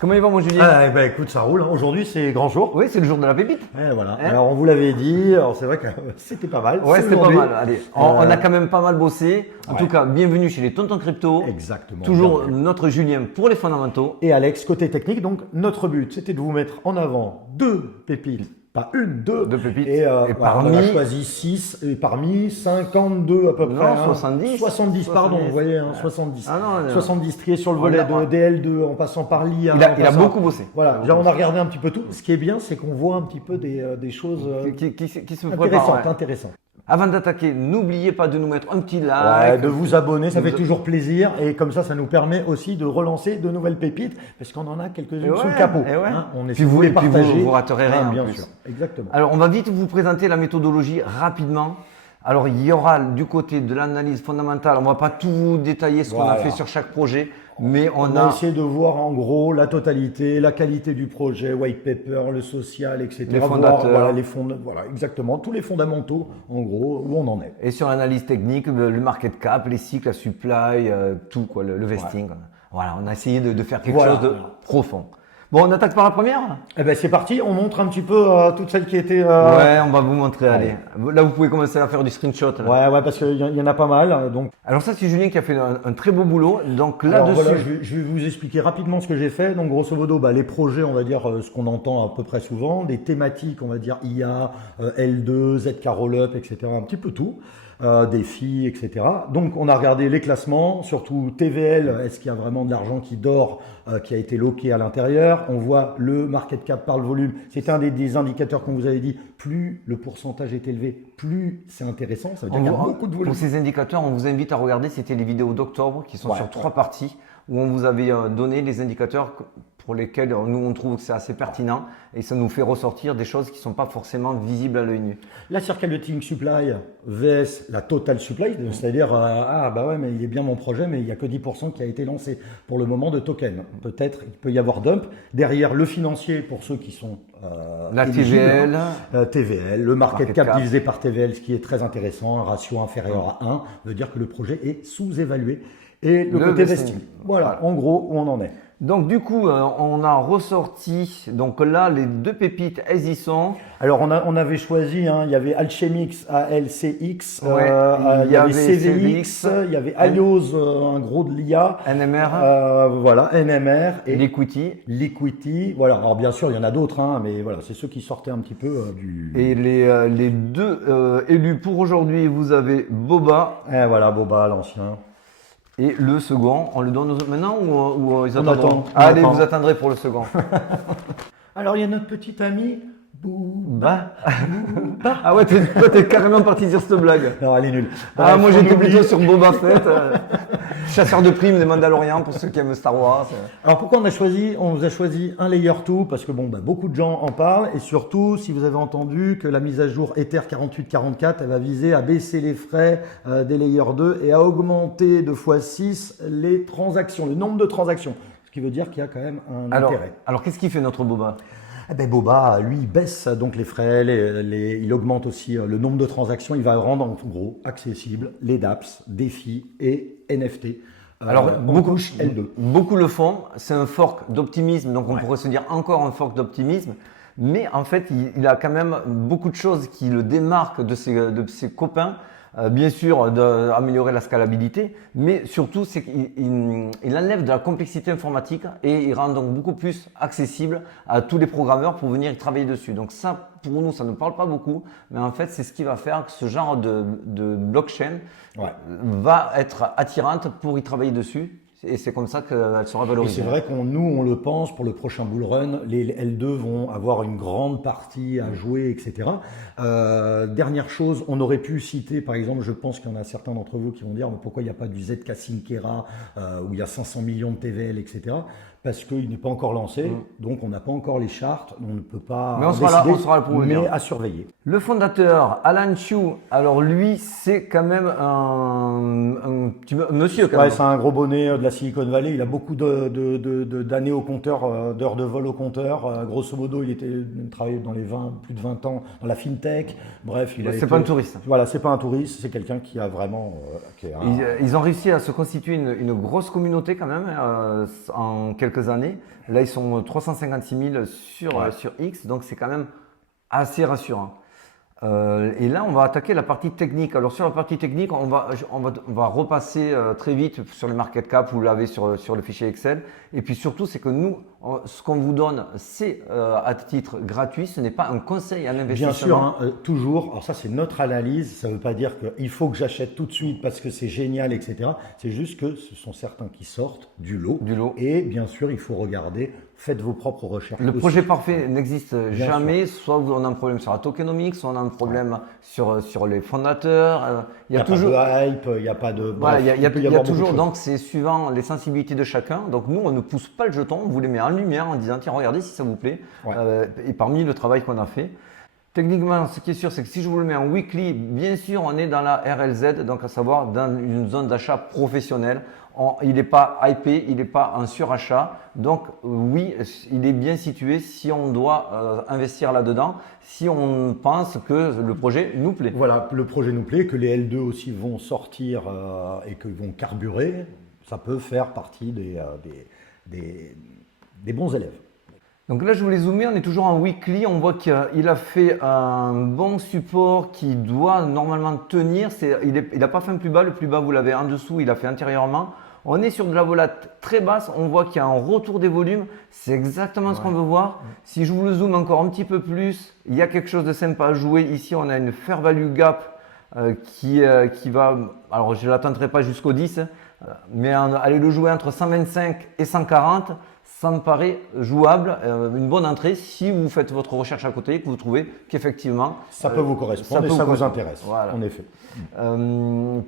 Comment il va, mon Julien? Ah, ben, écoute, ça roule. Aujourd'hui, c'est grand jour. Oui, c'est le jour de la pépite. Voilà. Hein. Alors, on vous l'avait dit. Alors, c'est vrai que c'était pas mal. Ouais, C'est c'était pas aujourd'hui. mal. Allez, on a quand même pas mal bossé. En Ouais. tout cas, bienvenue chez les Tontons Crypto. Exactement. Toujours Bienvenue. notre Julien pour les fondamentaux. Et Alex, côté technique. Donc, notre but, c'était de vous mettre en avant deux pépites. Pas une, deux. Deux pépites. Et, Et voilà, parmi- on a choisi 6 et parmi 52 à peu Non, près. hein. 70. 70, pardon, 70. vous voyez, hein, 70. Ah non, non. 70 triés sur le On volet a- de DL2 en passant par l'IA. Il a en passant- beaucoup bossé. Voilà, Il a déjà, beaucoup on a regardé un petit peu tout. Ce qui est bien, c'est qu'on voit un petit peu des choses Qui se prépare. intéressantes, Ouais. intéressantes. Avant d'attaquer, n'oubliez pas de nous mettre un petit like. Ouais, de vous abonner, ça Nous- fait toujours plaisir et comme ça nous permet aussi de relancer de nouvelles pépites parce qu'on en a quelques-unes Et sous ouais, le capot. et ouais. On Puis essaie de vous- vous les et puis vous- partager. vous raterez rien, en bien plus. sûr, exactement. Alors, on va vite vous présenter la méthodologie rapidement. Alors, il y aura du côté de l'analyse fondamentale, on ne va pas tout vous détailler ce qu'on a Voilà. fait sur chaque projet, mais On a essayé de voir en gros la totalité, la qualité du projet, white paper, le social, etc. Les Voir, fondateurs. voilà, voilà, exactement, tous les fondamentaux en gros où on en est. Et sur l'analyse technique, le market cap, les cycles, la supply, tout, quoi, le vesting. Voilà, on a essayé de faire quelque Voilà. chose de profond. Bon, on attaque par la première? Eh ben c'est parti, on montre un petit peu toutes celles qui étaient. Ouais, on va vous montrer, allez. Là, vous pouvez commencer à faire du screenshot. Là. Ouais, parce qu'il y en a pas mal. Donc Alors ça, c'est Julien qui a fait un très beau boulot. Donc alors là-dessus, voilà, je vais vous expliquer rapidement ce que j'ai fait. Donc grosso modo, les projets, on va dire ce qu'on entend à peu près souvent, des thématiques, on va dire IA, L2, ZK Rollup, etc. Un petit peu tout, défis, etc. Donc on a regardé les classements, surtout TVL, est-ce qu'il y a vraiment de l'argent qui dort, qui a été loqué à l'intérieur. On voit le market cap par le volume. C'est un des indicateurs qu'on vous avait dit. Plus le pourcentage est élevé, plus c'est intéressant. Ça veut dire qu'il y a beaucoup de volume. Pour ces indicateurs, on vous invite à regarder, c'était les vidéos d'octobre qui sont Ouais, sur 3 parties où on vous avait donné les indicateurs pour lesquels nous on trouve que c'est assez pertinent et ça nous fait ressortir des choses qui ne sont pas forcément visibles à l'œil nu. La circulating supply vs la total supply, c'est-à-dire ouais mais il est bien mon projet mais il n'y a que 10% qui a été lancé pour le moment de token. Peut-être il peut y avoir dump. Derrière le financier pour ceux qui sont La éligibles, TVL, TVL, le market Market cap cap. divisé par TVL, ce qui est très intéressant, un ratio inférieur à 1, veut dire que le projet est sous-évalué. Et le côté vesting. vesting. Voilà, en gros où on en est. Donc du coup, on a ressorti, donc là les deux pépites, elles y sont. Alors on avait choisi, il y avait Alchemix, ALCX, Ouais, il y avait CVX, il y avait IOS, un gros de l'IA, NMR, voilà, NMR et l'Equity. Liquidity. Voilà, alors bien sûr il y en a d'autres, mais voilà, c'est ceux qui sortaient un petit peu du. Et les deux élus pour aujourd'hui, vous avez Boba. Et voilà, Boba, l'ancien. Et le second, on le donne maintenant ou ils On attendront? attend, on Allez, attend. vous attendrez pour le second. Alors il y a notre petit ami Booba. Ah ouais, toi t'es carrément parti dire cette blague. Alors elle est nulle. Ah, Bref, moi on j'étais oublie. plutôt sur Boba Fett, chasseur de primes des Mandalorians pour ceux qui aiment Star Wars. Alors pourquoi on vous a choisi un layer 2 parce que beaucoup de gens en parlent et surtout si vous avez entendu que la mise à jour Ether 4844 elle va viser à baisser les frais des layer 2 et à augmenter de x6 les transactions, le nombre de transactions, ce qui veut dire qu'il y a quand même un intérêt. Alors qu'est-ce qu'il fait notre Boba? Boba, lui, il baisse donc les frais, il augmente aussi le nombre de transactions, il va rendre en gros accessible les dApps, DeFi et NFT. Alors en beaucoup, couche L2. beaucoup le font, c'est un fork d'optimisme, donc on pourrait se dire encore un fork d'optimisme, mais en fait il a quand même beaucoup de choses qui le démarquent de ses copains. Bien sûr, d'améliorer la scalabilité, mais surtout, c'est qu'il enlève de la complexité informatique et il rend donc beaucoup plus accessible à tous les programmeurs pour venir y travailler dessus. Donc ça, pour nous, ça ne parle pas beaucoup, mais en fait, c'est ce qui va faire que ce genre de blockchain va être attirante pour y travailler dessus. Et c'est comme ça qu'elle sera Et valorisée. c'est vrai on le pense, pour le prochain bull run, les L2 vont avoir une grande partie à jouer, etc. Dernière chose, on aurait pu citer, par exemple, je pense qu'il y en a certains d'entre vous qui vont dire pourquoi il n'y a pas du ZK Syncera où il y a 500 millions de TVL, etc. Parce qu'il n'est pas encore lancé, donc on n'a pas encore les chartes, on ne peut pas Mais on sera là, décider, on sera là pour vous mais dire. à surveiller. Le fondateur, Alan Chu, alors lui, c'est quand même monsieur quand Ouais, même. c'est un gros bonnet de la Silicon Valley. Il a beaucoup d'années au compteur, d'heures de vol au compteur. Grosso modo, il travaillé dans les plus de 20 ans dans la fintech. Bref, C'est pas un touriste. Voilà, c'est pas un touriste, c'est quelqu'un qui a vraiment. Ils ont réussi à se constituer une grosse communauté quand même en quelques quelques années. Là, ils sont 356 000 sur X, donc c'est quand même assez rassurant. Et là, on va attaquer la partie technique. Alors sur la partie technique, on va repasser très vite sur les market cap, vous l'avez sur le fichier Excel. Et puis surtout, c'est que nous, ce qu'on vous donne, c'est à titre gratuit, ce n'est pas un conseil à l'investissement. Bien sûr, hein, toujours. Alors ça, c'est notre analyse. Ça ne veut pas dire qu'il faut que j'achète tout de suite parce que c'est génial, etc. C'est juste que ce sont certains qui sortent du lot. Et bien sûr, il faut regarder. Faites vos propres recherches. Le projet parfait n'existe jamais. Soit on a un problème sur la tokenomics, soit on a un problème sur les fondateurs. Il n'y a toujours pas de hype, il n'y a pas de. Voilà, il y a toujours. Donc c'est suivant les sensibilités de chacun. Donc nous, on ne pousse pas le jeton, on vous les met en lumière en disant tiens, regardez si ça vous plaît. Et parmi le travail qu'on a fait. Techniquement, ce qui est sûr, c'est que si je vous le mets en weekly, bien sûr, on est dans la RLZ, donc à savoir dans une zone d'achat professionnelle. Il n'est pas hypé, il n'est pas en surachat. Donc oui, il est bien situé si on doit investir là-dedans, si on pense que le projet nous plaît. Voilà, le projet nous plaît, que les L2 aussi vont sortir et que vont carburer, ça peut faire partie des bons élèves. Donc là, je voulais zoomer, on est toujours en weekly, on voit qu'il a fait un bon support qui doit normalement tenir. Il n'a pas fait un plus bas, le plus bas vous l'avez en dessous, il a fait intérieurement. On est sur de la volate très basse, on voit qu'il y a un retour des volumes, c'est exactement ce qu'on veut voir. Si je vous le zoome encore un petit peu plus, il y a quelque chose de sympa à jouer. Ici, on a une fair value gap qui va, alors je ne l'atteindrai pas jusqu'au 10, mais allez le jouer entre 125 et 140. Ça me paraît jouable, une bonne entrée si vous faites votre recherche à côté et que vous trouvez qu'effectivement ça peut vous correspondre et ça vous intéresse, voilà. En effet.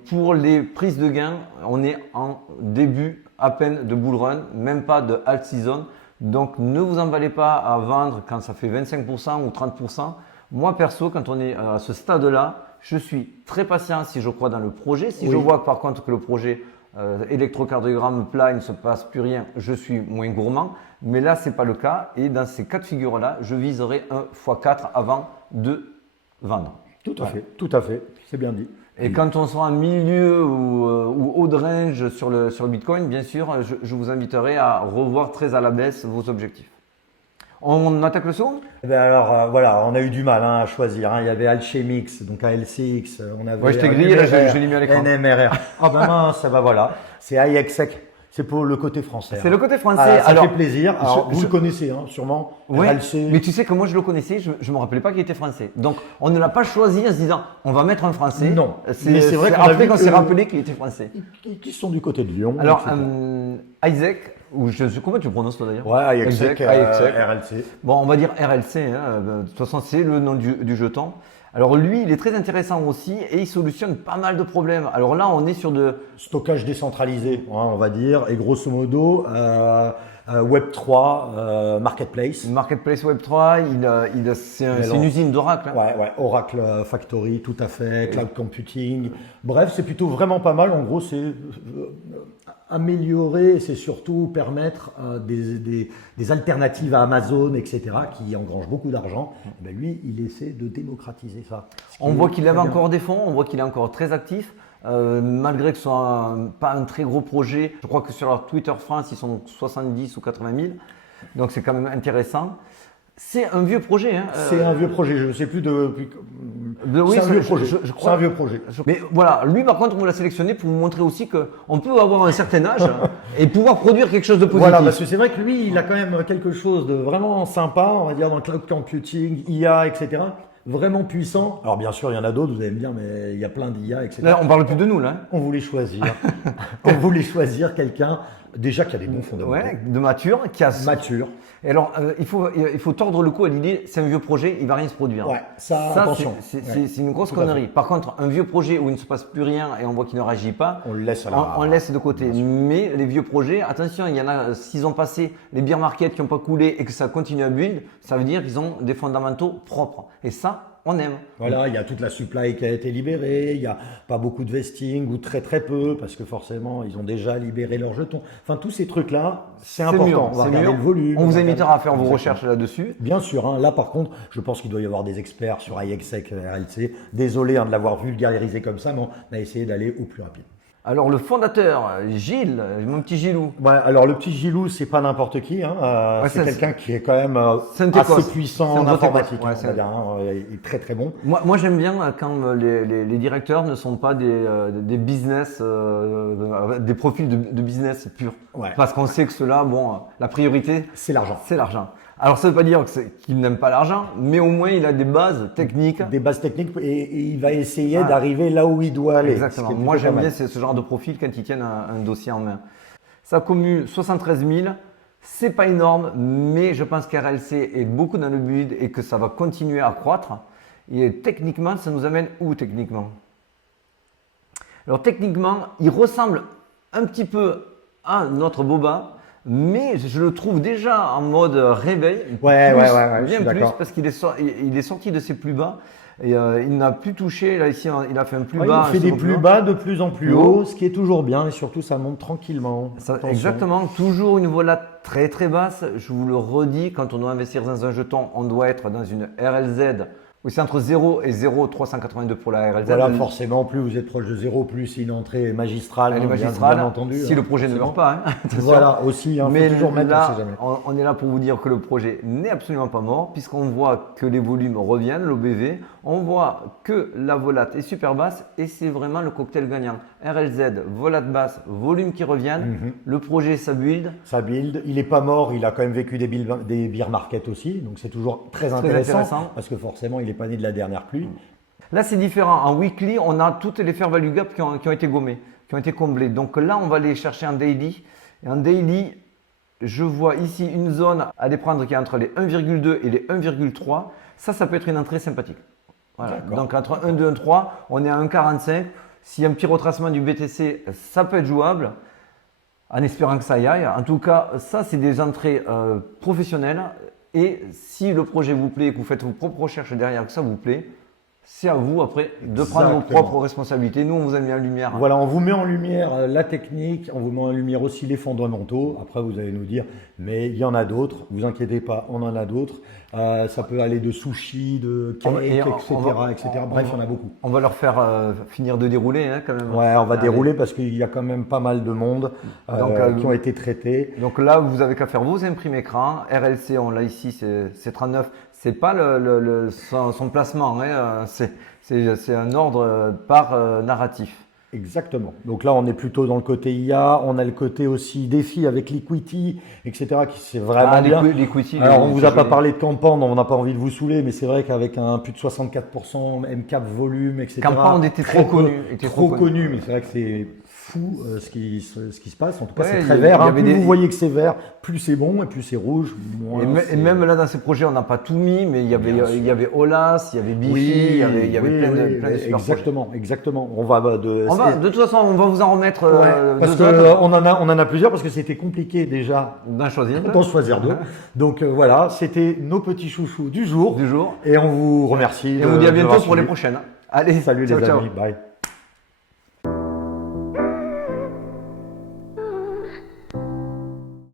Pour les prises de gains, on est en début à peine de bull run, même pas de alt season. Donc ne vous emballez pas à vendre quand ça fait 25% ou 30%. Moi perso, quand on est à ce stade-là, je suis très patient si je crois dans le projet. Si je vois par contre que le projet électrocardiogramme plat, il ne se passe plus rien, je suis moins gourmand. Mais là, ce n'est pas le cas. Et dans ces cas de figure-là, je viserai un x4 avant de vendre. Tout à fait, c'est bien dit. Et quand on sera en milieu ou haut de range sur le Bitcoin, bien sûr, je vous inviterai à revoir très à la baisse vos objectifs. On attaque le second ? Alors voilà, on a eu du mal à choisir. Il y avait Alchemix, donc ALCX, on avait je t'ai grillé, là, je l'ai mis à l'écran. NMRR. Ah ben mince, ça va, voilà. C'est IXEC, c'est pour le côté français. C'est le côté français. Ça fait plaisir. Alors, vous le connaissez, sûrement. Oui, mais tu sais que moi je le connaissais, je ne me rappelais pas qu'il était français. Donc on ne l'a pas choisi en se disant on va mettre un français. Non, mais c'est vrai qu'après qu'on s'est rappelé qu'il était français. Qui sont du côté de Lyon. Alors Isaac, comment tu prononces toi d'ailleurs ? Ouais, IXEC, RLC. Bon, on va dire RLC, de toute façon c'est le nom du jeton. Alors lui, il est très intéressant aussi et il solutionne pas mal de problèmes. Alors là, on est sur de stockage décentralisé, on va dire, et grosso modo Web3 Marketplace. Marketplace Web3, c'est une usine d'Oracle. Hein. Ouais, Oracle Factory, tout à fait, Cloud Computing. Bref, c'est plutôt vraiment pas mal. En gros, c'est améliorer, c'est surtout permettre des alternatives à Amazon, etc., qui engrangent beaucoup d'argent. Ben lui, il essaie de démocratiser ça. On voit qu'il avait encore des fonds, on voit qu'il est encore très actif. Malgré que ce soit pas un très gros projet, je crois que sur leur Twitter France, ils sont 70 ou 80 000. Donc c'est quand même intéressant. C'est un vieux projet. Hein. C'est un vieux projet, je ne sais plus depuis. Oui, c'est un vieux projet. Je crois. C'est un vieux projet. Mais voilà, lui par contre, on l'a sélectionné pour vous montrer aussi qu'on peut avoir un certain âge et pouvoir produire quelque chose de positif. Voilà, parce que c'est vrai que lui, il a quand même quelque chose de vraiment sympa, on va dire, dans le cloud computing, IA, etc. Vraiment puissant. Alors bien sûr, il y en a d'autres, vous allez me dire, mais il y a plein d'IA, etc. Là, on parle plus de nous, là. On voulait choisir. On voulait choisir quelqu'un, déjà qui a des bons fondamentaux. Ouais, de mature, qui a... Mature. Et alors, il faut tordre le cou à l'idée, c'est un vieux projet, il va rien se produire. Ouais, ça attention. C'est une grosse connerie. Par contre, un vieux projet où il ne se passe plus rien et on voit qu'il ne réagit pas, on le laisse on laisse de côté. Mais les vieux projets, attention, il y en a, s'ils ont passé les bear markets qui n'ont pas coulé et que ça continue à build, ça veut dire qu'ils ont des fondamentaux propres. Et ça, on aime. Voilà, il y a toute la supply qui a été libérée, il n'y a pas beaucoup de vesting ou très peu parce que forcément ils ont déjà libéré leurs jetons. Enfin tous ces trucs-là, c'est important. On va regarder le volume. On vous invitera à faire vos recherches là-dessus. Bien sûr, hein, là par contre, je pense qu'il doit y avoir des experts sur IXEC, RLC. Désolé de l'avoir vulgarisé comme ça, mais on a essayé d'aller au plus rapide. Alors le fondateur, Gilles, mon petit Gilou. Ouais, alors le petit Gilou, c'est pas n'importe qui, hein. Ouais, C'est quelqu'un qui est quand même c'est un assez Técos. puissant C'est un en gros Técos. informatique, Ouais, hein, on va dire, hein. Il est très très bon. Moi j'aime bien quand les directeurs ne sont pas des business, des profils de business purs. Ouais. Parce qu'on sait que cela, bon, la priorité, C'est l'argent. c'est l'argent. Alors ça ne veut pas dire qu'il n'aime pas l'argent, mais au moins il a des bases techniques. Des bases techniques et il va essayer Ah. d'arriver là où il doit aller. Exactement. Ce qui est Moi plutôt j'aime pas bien mal. ce genre de profil quand ils tiennent un dossier en main. Ça cumule 73 000. C'est pas énorme, mais je pense qu'RLC est beaucoup dans le but et que ça va continuer à croître. Et techniquement, ça nous amène où techniquement? Alors techniquement, il ressemble un petit peu à notre Boba, mais je le trouve déjà en mode réveil. Ouais, Plus, je bien suis plus, d'accord. parce qu'il il est sorti de ses plus bas et il n'a plus touché. Là ici, il a fait un plus Ouais, bas. il fait un des second plus bas de plus en plus Plus haut, haut. ce qui est toujours bien et surtout ça monte tranquillement. Attention. Exactement, toujours une volate très très basse. Je vous le redis, quand on doit investir dans un jeton, on doit être dans une RLZ. Oui, c'est entre 0 et 0,382 pour la RLZ. Voilà, forcément, plus vous êtes proche de zéro, plus c'est une entrée magistrale, Elle est hein, bien- magistrale, bien entendu. si hein, le projet ne forcément. meurt pas. Hein, attention. Voilà, aussi, il Mais faut toujours mettre, on là, sait jamais. on est là pour vous dire que le projet n'est absolument pas mort, puisqu'on voit que les volumes reviennent, l'OBV, on voit que la volate est super basse, et c'est vraiment le cocktail gagnant. RLZ, volate basse, volume qui reviennent, le projet, ça build. Ça build, il n'est pas mort, il a quand même vécu des beer markets aussi, donc c'est toujours très intéressant, parce que forcément, il n'est pas né de la dernière pluie. Là, c'est différent. En weekly, on a toutes les fair value gap qui ont été gommées, qui ont été comblées. Donc là, on va les chercher en daily. Et en daily, je vois ici une zone à les prendre qui est entre les 1,2 et les 1,3. Ça peut être une entrée sympathique. Voilà. D'accord. Donc entre 1,2 et 1,3, on est à 1,45. S'il y a un petit retracement du BTC, ça peut être jouable, en espérant que ça y aille. En tout cas, ça, c'est des entrées professionnelles. Et si le projet vous plaît et que vous faites vos propres recherches derrière, que ça vous plaît, c'est à vous après de prendre vos Exactement. propres responsabilités. Nous, on vous a mis en lumière. Voilà, on vous met en lumière la technique, on vous met en lumière aussi les fondamentaux. Après, vous allez nous dire, mais il y en a d'autres. Vous inquiétez pas, on en a d'autres. Ça peut aller de sushi, de cake, Et etc., etc. Bref, il y en a beaucoup. On va leur faire finir de dérouler hein, quand même. Ouais, on va Allez. dérouler parce qu'il y a quand même pas mal de monde Donc, qui ont été traités. Donc là, vous avez qu'à faire vos imprimes écran. RLC, on l'a ici, c'est 39. C'est pas son placement, hein, c'est un ordre par narratif. Exactement. Donc là, on est plutôt dans le côté IA. On a le côté aussi défi avec l'equity, etc., qui c'est vraiment bien. L'equity. Alors, on vous a pas parlé de Campan, on n'a pas envie de vous saouler, mais c'est vrai qu'avec un plus de 64% MCAP volume, etc. Campan, on était trop connu. Trop connu, mais c'est vrai que c'est fou ce qui se passe. En tout cas, Ouais, c'est il très y vert. avait Hein. Plus des- vous voyez que c'est vert, plus c'est bon, et plus c'est rouge, moins Et c'est- même là, dans ces projets, on n'a pas tout mis, mais il y Bien sûr. avait Olas, il y avait Bifi, Oui, il y avait oui, plein oui, de super projets. exactement. On va De toute façon, on va vous en remettre parce deux que autres. on en a plusieurs parce que c'était compliqué déjà D'en choisir deux d'en choisir deux. Donc voilà, c'était nos petits chouchous du jour. du jour. Et on vous remercie. Et on vous dit à de bientôt l'avoir pour les suivi. prochaines. Allez, Salut ciao, les ciao. amis, bye.